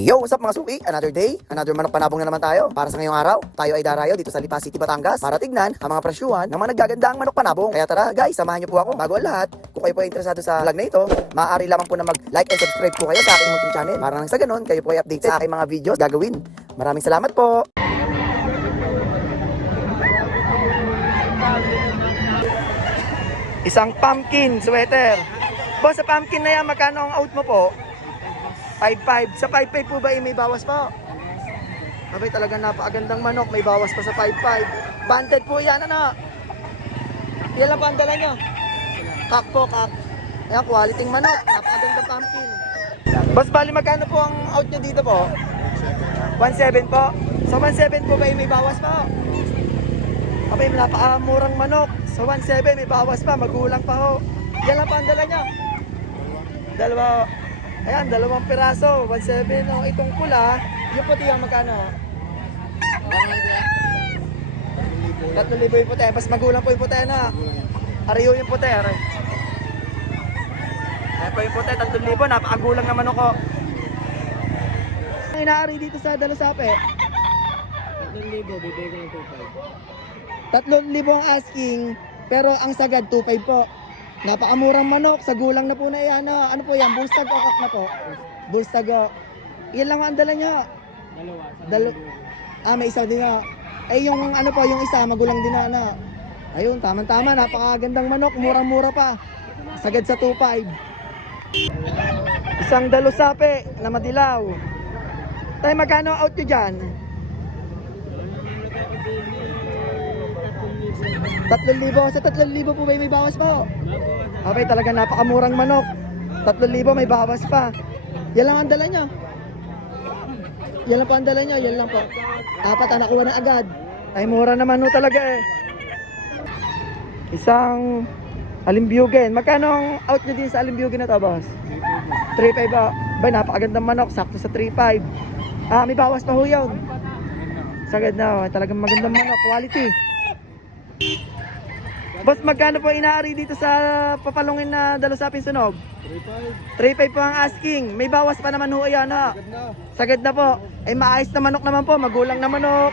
Yo, what's up mga suki? Another day, another manok panabong na naman tayo. Para sa ngayong araw, tayo ay darayo dito sa Lipa City, Batangas para tignan ang mga presyuhan ng mga nagagandang manok panabong. Kaya tara guys, samahan niyo po ako. Bago ang lahat, kung kayo po ay interesado sa vlog na ito, maaari lamang po na mag-like and subscribe po kayo sa aking munting channel. Para nang sa ganun, kayo po ay updated sa aking mga videos gagawin. Maraming salamat po! Isang pumpkin sweater. Boss, sa pumpkin na yan, magkano ang out mo po? 5.5. Sa 5.5 po ba may bawas po? Abay, talagang napakagandang manok. May bawas pa sa 5.5. Banded po yan, ano? Yan lang po ang dala nyo. Kak po, kak. Ayan, quality manok. Napakagandang pumpkin. Boss, bali magkano po ang out nyo dito po? 1.7 po. Sa 1.7 po ba may bawas po? Abay, napakamurang manok. Sa 1.7 may bawas pa. Magulang pa ho. Yan lang po ang dala nyo. Dalawa. Ayan, 2 piraso, 1.7. Oh, itong pula, yung puti ang magkano? 3,000 yung puti. Mas magulang po yung puti na. Ariyo yung puti. Ayan po yung puti, 3,000. Napakagulang naman ako. Ang inaari dito sa Dalasape? 3,000, bibigay ko ng 3,000 ang asking, pero ang sagad 2,500 po. Napakamurang manok, sa gulang na po na yan. Ano po yan? Bullstag o kak na po? Bullstag o. Iyan lang ang dala nyo. May isa din na. Ay yung ano po, yung isa, magulang din na ano. Ayun, tama-tama, napakagandang manok, murang-mura pa. Sagad sa 2.5. Isang Dalasape na madilaw. Tayo, magkano out nyo dyan? 3,000. Sa 3,000 po ba may bawas po? Okay, talaga napakamurang manok. 3,000 may bawas pa. Yan lang ang dala nyo. Yan lang po ang dala nyo. Yan lang po. Apat na nakuha na agad. Ay mura naman ho talaga eh. Isang Alimbyugin. Magkano ang out nyo din sa Alimbyugin na to, boss? 3.5 ba? Bay, napakagandang manok. Sakto sa 3.5. May bawas pa ho yun. Sagad na. Talagang magandang manok. Quality. Boss, magkano po inaari dito sa papalungin na Dalasapin Sunog? 3.5 po ang asking. May bawas pa naman ho yan ha. Sagad na po. Ay maayos na manok naman po. Magulang na manok.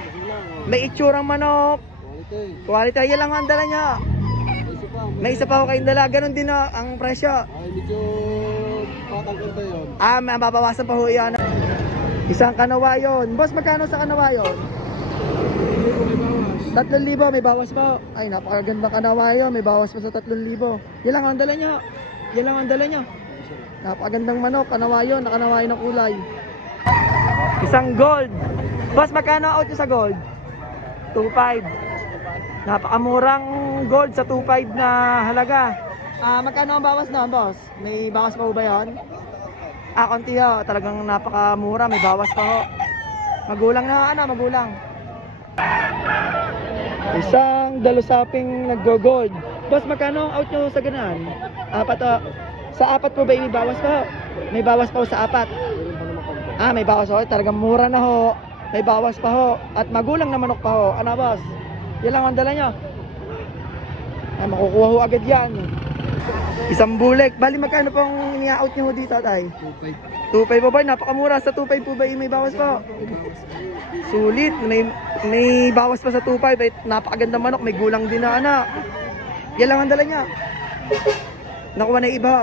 May itsurang manok. Quality. Yan lang ang dala niya. May isa pa ho kayong dala. Ganon din ho ang presyo. Ay, medyo patangkal tayo yun. Mababawasan pa ho yan. Isang kanawayon. Boss, magkano sa kanawayon? 3,000 may bawas pa. Ay, napakagandang kanawayo. May bawas pa sa 3,000. Yan lang ang dala nyo. Yan lang ang dala nyo. Napakagandang manok. Kanawayo. Nakanawayo ng kulay. Isang gold. Boss, magkano out nyo sa gold? 2.5. Napakamurang gold sa 2.5 na halaga. Magkano ang bawas na, boss? May bawas pa ho ba yun? Konti ho. Talagang napakamura. May bawas pa ho. Magulang na magulang. Isang Dalasaping naggo-gold. Boss, magkano ang out nyo sa ganaan? 4 o. Sa 4 po ba may bawas pa ho? May bawas pa ho sa 4. May bawas ho. Talagang mura na ho. May bawas pa ho. At magulang na manok pa ho. Ano, boss? Yan lang ang dala nyo. Makukuha ho agad yan. Isang bulek. Bali, magkano pong i-out nyo dito, tay? 2.5 po ba? Napakamura. Sa 2.5 po ba may bawas po? Sulit. May bawas pa sa 2.5. Ay, napakagandang manok. May gulang din na anak. Yan lang ang dala niya. Nakuha na iba.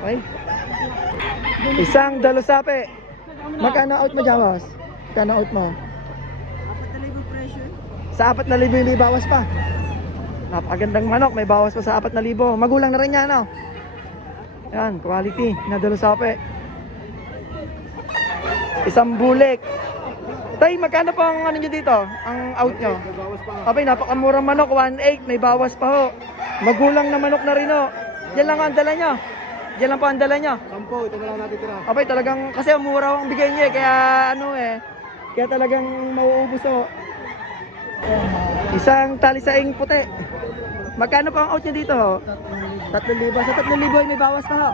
Okay. Isang Dalasape. Magkano out mo dyan, boss? Magkano out mo? 4,000 presyo. Sa 4,000 may bawas pa. Napakagandang manok. May bawas pa sa 4,000. Magulang na rin yan, no? Yan, quality na Dalasape. Isang bulek. Tay, magkano po ang ano nyo dito? Ang out nyo? Abay, napakamurang manok, 1.8, may bawas pa ho. Magulang na manok na rin ho. Yan lang ang dala nyo. Yan lang po ang dala nyo. 10, ito na lang natin tira. Abay, talagang, kasi mura ang bigay nyo eh, kaya ano eh. Kaya talagang mauubos ho. Isang talisaing puti. Magkano po ang out nyo dito ho? 3,000. Sa 3,000 may bawas pa ho.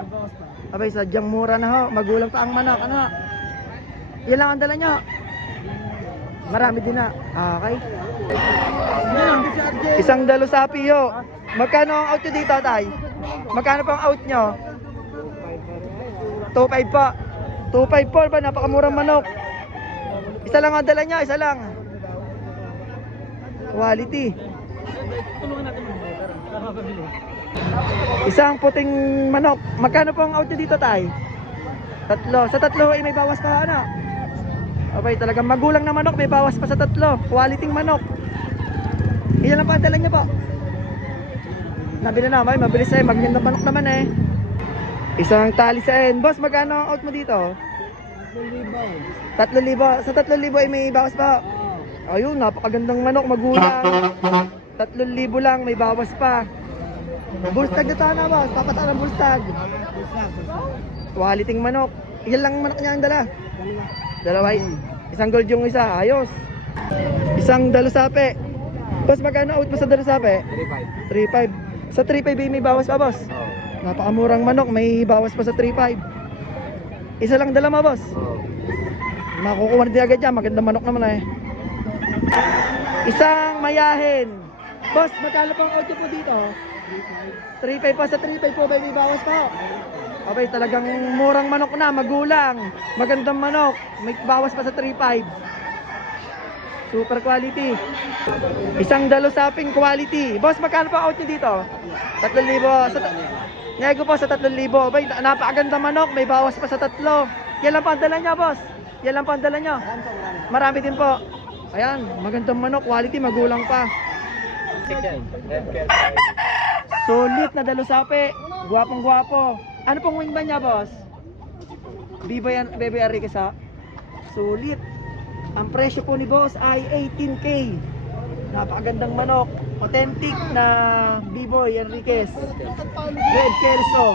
Abay, sadyang mura na ho. Magulang pa ang manok. Ano? Yan lang ang dala nyo. Marami din na. Okay. Isang Dalasape ho. Magkano ang out nyo dito, tay? Magkano pang out nyo? 2.5 po. 254 ba? Napakamurang manok. Isa lang ang dala niya, isa lang. Quality. Tulungan natin mo. Para mapabili. Isang puting manok. Magkano po ang out niyo dito, tay? Tatlo. Sa tatlo ay may bawas pa, ano? Okay, talagang magulang na manok, may bawas pa sa tatlo. Quality manok. Iyan lang pa ang dala niya po. Nabili na, may mabilis eh. Magandang manok naman eh. Isang tali sa end. Boss, magkano ang out mo dito? 3,000. Sa 3,000 ay may bawas pa. Ayun, napakagandang manok, magulang. 3,000 lang, may bawas pa. Bulstag na tayo na, boss. Papataan ng bulstag. Quality manok. Iyan lang ang manok niya ang dala. Dalawa. Isang gold yung isa. Ayos. Isang dalusape. Boss, magkano out mo sa dalusape? 3,500. Sa 3,500 may bawas pa, boss. Napakamurang manok, may bawas pa sa 3,500. Isa lang dala mo, boss. Makukuha na din agad yan. Magandang manok naman eh. Isang mayahin. Boss, magkano pang audio po dito? 3,500 pa. Sa 3,500 po ba may bawas pa? Okay, talagang murang manok na, magulang. Magandang manok, may bawas pa sa 3,500. Super quality. Isang dalusaping quality. Boss, magkano pa out nyo dito? 3,000. Nego po sa 3,000. Bay, napakaganda manok, may bawas pa sa 3. Yan lang pa ang dala niya, boss. Yan lang pa ang dala niya. Marami din po. Ayan, magandang manok, quality, magulang pa. Sulit na dalusape. Guwapong guwapo. Ano pong wing ba niya, boss? Bebe Enriquez ha? Sulit. Ang presyo po ni boss ay 18K. Napakagandang manok. Authentic na B-Boy Enriquez. Red Kelso.